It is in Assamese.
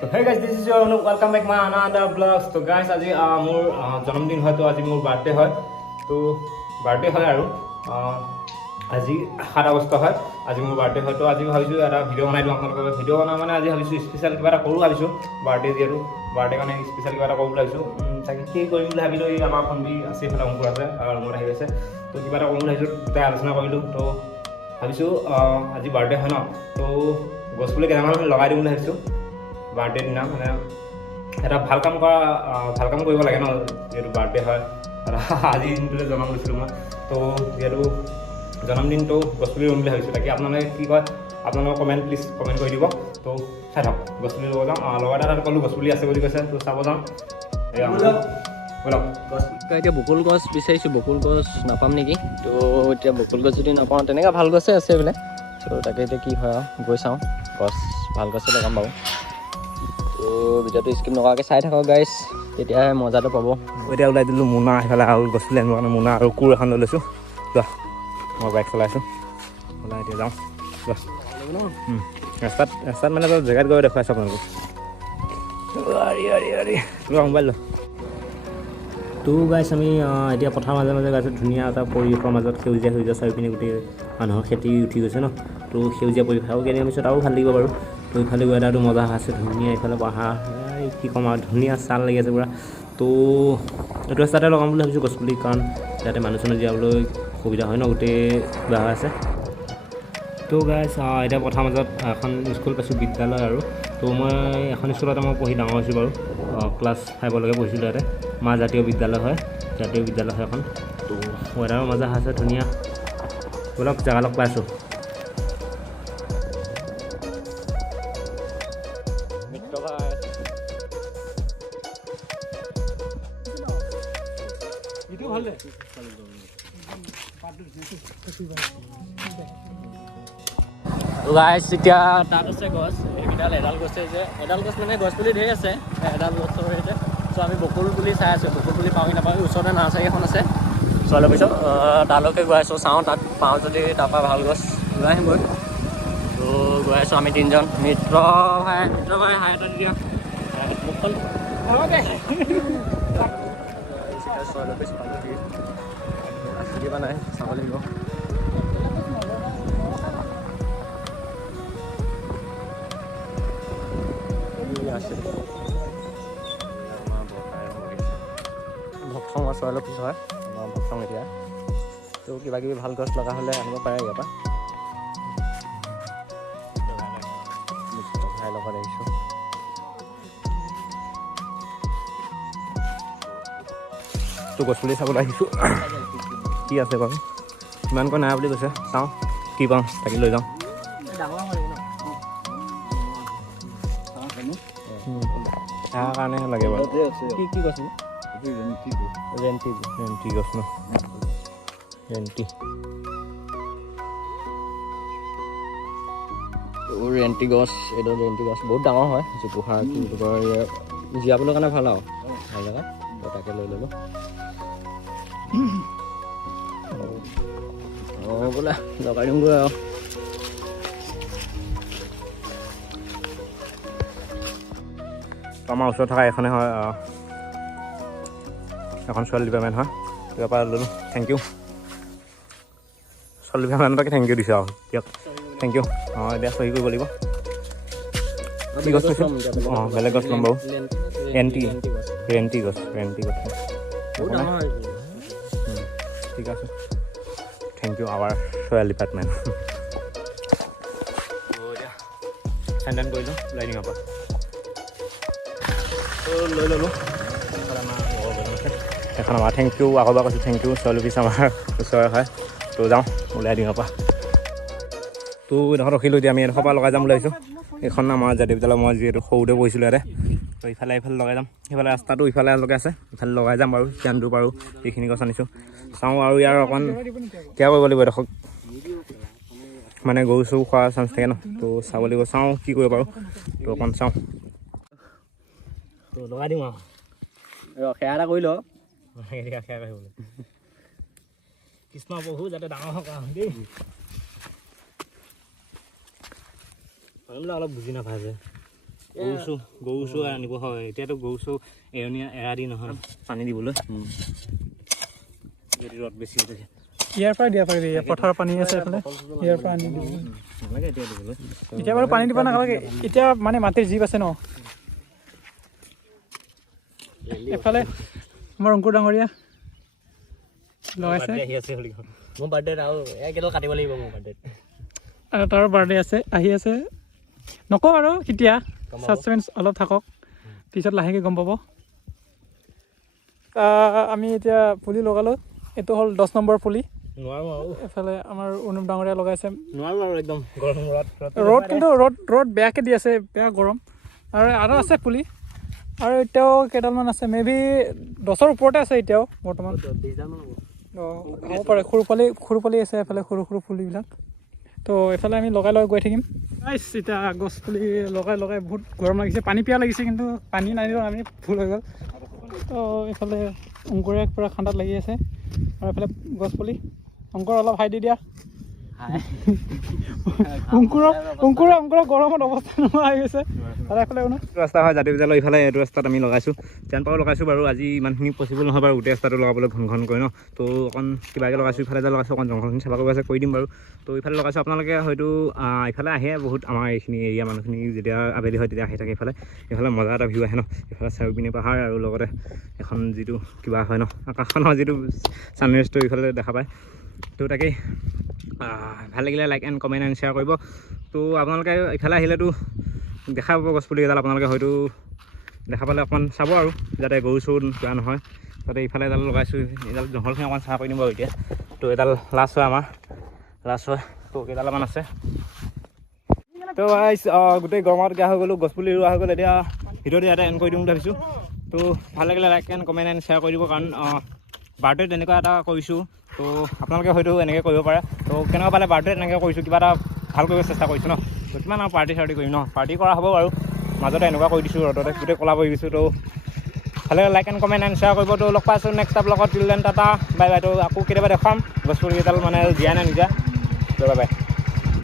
So hey guys, this is your Anup. Welcome back my another vlogs. So guys, আজি মোৰ জন্মদিন হয় তো আজি মোৰ বাৰ্থডে হয় তো বাৰ্থডে হয় আৰু আজি 7 আগষ্ট হয় আজি মোৰ বাৰ্থডে হয় তো আজি ভাবিছো এটা ভিডিঅ' বনাই দিওঁ আপোনালোকৰ ভিডিঅ' বনাই মানে আজি ভাবিছো স্পেশাল কিবা এটা কৰো ভাবিছো বাৰ্থডে যিহেতু বাৰ্থডে কাৰণে স্পেশাল কিবা এটা কৰো ভাবিছো তাকে কি কৰিম বুলি ভাবিলো এই আমাৰ ফোনবি আছে ফেলা অংকুৰ আছে আৰু ৰুমত আহি আছে তো কিবা এটা কৰিম ভাবিছো দুটাই আলোচনা কৰিলো তো ভাবিছো আজি বাৰ্থডে হয় ন তো গছপুলি কেইটামান লগাই দিম বুলি ভাবিছো বাৰ্থডে দিনা মানে এটা ভাল কাম কৰিব লাগে ন যেহেতু বাৰ্থডে হয় আজি দিনটোলৈ জন্ম লৈছিলোঁ মই তো যিহেতু জন্মদিনটো গছপুলি ৰুম বুলি ভাবিছোঁ তাকে আপোনালোকে কি কয় আপোনালোকৰ প্লিজ কমেণ্ট কৰি দিব তো চাই থাকক গছপুলি ল'ব যাওঁ লগৰ এটা ক'লোঁ গছপুলি আছে বুলি কৈছে তো চাব যাওঁ ব'লক এতিয়া বকুল গছ বিচাৰিছোঁ বকুল গছ নাপাম নেকি তো এতিয়া বকুল গছ যদি নাপাওঁ তেনেকৈ ভাল গছে আছে বোলে তো তাকে এতিয়া কি হয় আৰু গৈ চাওঁ গছ ভাল গছে লগাম বাৰু তো ভিডিঅ'টো স্কিপ নকৰাকৈ চাই থাকক গাইছ তেতিয়াহে মজাটো পাব এতিয়া ওলাই দিলোঁ মোনা সেইফালে আৰু গছপুলি আনিবৰ কাৰণে মোনা আৰু কোৰ এখন লৈ লৈছোঁ যোৱা মই বাইক চলাইছোঁ ওলাই এতিয়া যাওঁ যোৱা ৰাস্তাত মানে জেগাত গৈ দেখুৱাইছোঁ আপোনালোকক লোৱা মোবাইল লোৱা তো গাইছ আমি এতিয়া পথাৰৰ মাজে মাজে গাইছোঁ ধুনীয়া এটা পৰিৱেশৰ মাজত সেউজীয়া চাৰিপিনে গোটেই মানুহৰ খেতি উঠি গৈছে ন তো সেউজীয়া পৰিৱেশ আৰু কেইদিনৰ পিছত আৰু ভাল লাগিব বাৰু তো ইফালে গৈ এটাতো মজা আছে ধুনীয়া ইফালে পাহাৰ কি ক'ম আৰু ধুনীয়া ছাল লাগি আছে পূৰা তো এইটো ৰাস্তাতে লগাম বুলি ভাবিছোঁ গছপুলি কাৰণ যাতে মানুহ চানুহ জীয়াবলৈ সুবিধা হয় ন গোটেই কিবা হৈ আছে তো গাইছ এতিয়া পথাৰৰ মাজত এখন স্কুল পাইছোঁ বিদ্যালয় আৰু তো মই এখন স্কুলতে মই পঢ়ি ডাঙৰ হৈছোঁ বাৰু ক্লাছ 5লৈকে পঢ়িছিলোঁ ইয়াতে জাতীয় বিদ্যালয় হয় এখন তো ৱেডাৰৰ মজা আছে ধুনীয়া ব'লক জেগা লগ পাইছোঁ গাইছ এতিয়া তাত আছে গছ এইকেইডাল এডাল গছে যে এডাল গছ মানে গছ পুলি ধেৰ আছে এডাল গছৰ হৈছে চ' আমি বকুল পুলি চাই আছোঁ বকুল পুলি পাওঁ কি নাপাওঁ ওচৰতে নাৰ্চাৰী এখন আছে চ' অলপ পিছত তালৈকে গৈ আছোঁ চাওঁ তাত পাওঁ যদি তাৰপৰা ভাল গছ লৈ আহিমগৈ ত' গৈ আছোঁ আমি তিনিজন মিত্ৰ ভাই হাই এটা দিয়া মুখখন কিবা নাই চাব লাগিব ভকচং আছে অলপ পিছ হয় আমাৰ ভকচং এতিয়া তো কিবা কিবি ভাল গছ লগা হ'লে আনিব পাৰে ইয়াৰ পৰা ভাই লগত আহিছোঁ তো গছপুলি চাবলৈ আহিছোঁ কি আছে বাৰু ইমানকৈ নাই বুলি কৈছে চাওঁ কি পাওঁ তাকে লৈ যাওঁ তাৰ কাৰণেহে লাগে বাৰু কি কৈছে ৰেণ্টি গছ ন ৰেণ্টি গছ এইটো ৰেণ্টি গছ বহুত ডাঙৰ হয় জোপোহা কি বুলি কয় জীয়াবলৈ কাৰণে ভাল আৰু ভাল জেগা তাকে লৈ ল'লোঁ বোলে লগাই দিমগৈ আৰু আমাৰ ওচৰত থকা এখনে হয় এখন ছোৱালী ডিপাৰ্টমেণ্ট হয় কিবা পৰা ল'লোঁ থেংক ইউ ছোৱালী ডিপাৰ্টমেণ্টকে থেংক ইউ দিছোঁ আৰু দিয়ক থেংক ইউ এতিয়া চহী কৰিব লাগিব কি গছ কৈছোঁ বেলেগ গছ ল'ম বাৰু ৰেণ্টি গছ ঠিক আছে thank you our soil department চেণ্টেন কৰিলোঁ লাইটিঙৰ পৰা লৈ ল'লোঁ এখন আমাৰ থেংক ইউ আগৰবাৰ কৈছোঁ থেংক ইউ চয়েল অফিচ আমাৰ ওচৰৰে হয় তো যাওঁ ওলাই দিঙৰ পৰা তো এডোখৰ ৰখিলোঁ এতিয়া আমি এডোখৰ পৰা লগাই যাম বুলি ভাবিছোঁ এইখন আমাৰ জাতীয় বিদ্যালয় মই যিহেতু সৰুতে পঢ়িছিলোঁ ইয়াতে তো ইফালে লগাই যাম সেইফালে ৰাস্তাটো ইফালে আছে ইফালে লগাই যাম বাৰু কিমানটো পাৰোঁ এইখিনি গছ আনিছোঁ চাওঁ আৰু ইয়াৰ অকণমান কেয়াৰ কৰিব লাগিব এডোখৰ মানে গৰু চৰু খোৱাৰ চান্স থাকে ন তো চাব লাগিব চাওঁ কি কৰিব পাৰোঁ তো অকণ চাওঁ তো লগাই দিওঁ আৰু সেয়া এটা কৰি ল কৃষ্ণ প্ৰভু যাতে ডাঙৰ হওক দেই অলপ বুজি নাপায় যে গৰু চৌ আনিব হয় এতিয়াতো গৰু চৌ এৰা দি নহয় পানী দিবলৈ যদি ৰ'দ বেছি হৈ থাকে ইয়াৰ পৰা দিয়া পাৰিবি পথাৰৰ পানী আছে এইফালে ইয়াৰ পৰা আনি দিব নালাগে এতিয়া দিবলৈ এতিয়া বাৰু পানী দিব নালাগে এতিয়া মানে মাটিৰ জীপ আছে ন এফালে আমাৰ অংকুৰ ডাঙৰীয়া লগাইছে আহি আছে বুলি মোৰ বাৰ্থডেত আৰু একেডাল কাটিব লাগিব মোৰ বাৰ্থডেত আৰু তাৰ বাৰ্থডে আছে আহি আছে নকওঁ আৰু কেতিয়া ছাছপেন্স অলপ থাকক পিছত লাহেকৈ গম পাব আমি এতিয়া পুলি লগালোঁ এইটো হ'ল 10 নম্বৰ পুলি নোৱাৰো আৰু এফালে আমাৰ অনুপ ডাঙৰীয়া লগাইছে নোৱাৰো আৰু একদম গৰম ৰ'দ কিন্তু ৰ'দ বেয়াকৈ দি আছে বেয়া গৰম আৰু আছে পুলি আৰু এতিয়াও কেইডালমান আছে মেবি 10ৰ ওপৰতে আছে এতিয়াও বৰ্তমান হ'ব পাৰে সৰু পোৱালি আছে এফালে সৰু পুলিবিলাক তো এইফালে আমি লগাই গৈ থাকিম এতিয়া গছ পুলি লগাই বহুত গৰম লাগিছে পানী পিয়া লাগিছে কিন্তু পানী নানিলেও আমি ভুল হৈ গ'ল তো এইফালে অংকুৰে পূৰা ঠাণ্ডাত লাগি আছে আৰু এইফালে গছ পুলি অংকুৰ অলপ হাই দি দিয়া অংকুৰৰ গৰমত অৱস্থা নোহোৱা হৈ গৈছে আৰু এইফালে ৰাস্তা হয় জাতি বিদ্যালয় ইফালে এইটো ৰাস্তাত আমি লগাইছোঁ যেন পাওঁ লগাইছোঁ বাৰু আজি ইমানখিনি পচিবল নহয় বাৰু গোটেই ৰাস্তাটো লগাবলৈ ঘন কৰে ন তো অকণ কিবাকৈ লগাইছোঁ ইফালে যে লগাইছোঁ অকণ জংঘলখিনি চাফা কৰিব আছে কৰি দিম বাৰু তো ইফালে লগাইছোঁ আপোনালোকে হয়তো ইফালে আহে বহুত আমাৰ এইখিনি এৰিয়া মানুহখিনি যেতিয়া আবেলি হয় তেতিয়া আহি থাকে ইফালে মজা এটা ভিউ আহে ন ইফালে চাৰিওপিনে পাহাৰ আৰু লগতে এখন যিটো কিবা হয় ন আকাশখনৰ যিটো ছানৰাইজটো ইফালে দেখা পায় তো তাকেই ভাল লাগিলে like and comment and share কৰিব তো আপোনালোকে ইফালে আহিলেতো দেখা পাব গছপুলি এডাল আপোনালোকে হয়তো দেখা পালে অকণমান চাব আৰু যাতে গৰু চৰু বেয়া নহয় তাতে ইফালে এডাল লগাইছোঁ এডাল জংঘলখিনি অকণমান চাফা কৰি দিম বাৰু এতিয়া তো এডাল লাষ্ট হয় আমাৰ লাষ্ট হয় তো কেইডালমান আছে তো গোটেই গৰমত গা হৈ গ'লোঁ গছপুলি ৰোৱা হৈ গ'ল এতিয়া ভিডিঅ'টো ইয়াতে এণ্ড কৰি দিম বুলি ভাবিছোঁ তো ভাল লাগিলে like and comment and share কৰি দিব কাৰণ বাৰ্থডে তেনেকুৱা এটা কৰিছোঁ তো আপোনালোকে হয়তো এনেকৈ কৰিব পাৰে তো কেনেকুৱা পালে বাৰ্থডে তেনেকৈ কৰিছোঁ কিবা এটা ভাল কৰিব চেষ্টা কৰিছোঁ ন তো কিমান আৰু পাৰ্টি কৰিম ন পাৰ্টি কৰা হ'ব বাৰু মাজতে এনেকুৱা কৰি দিছোঁ ৰ'দতে গোটেই ক'লা কৰি দিছোঁ তো ভালে like and comment and share কৰিব তো লগ পাইছোঁ নেক্সট টাইম লগত till then tata bye bye তো আকৌ কেতিয়াবা দেখুৱাম গছপুলি কেইডাল মানে জীয়াই নে নিজা তো বাই বাই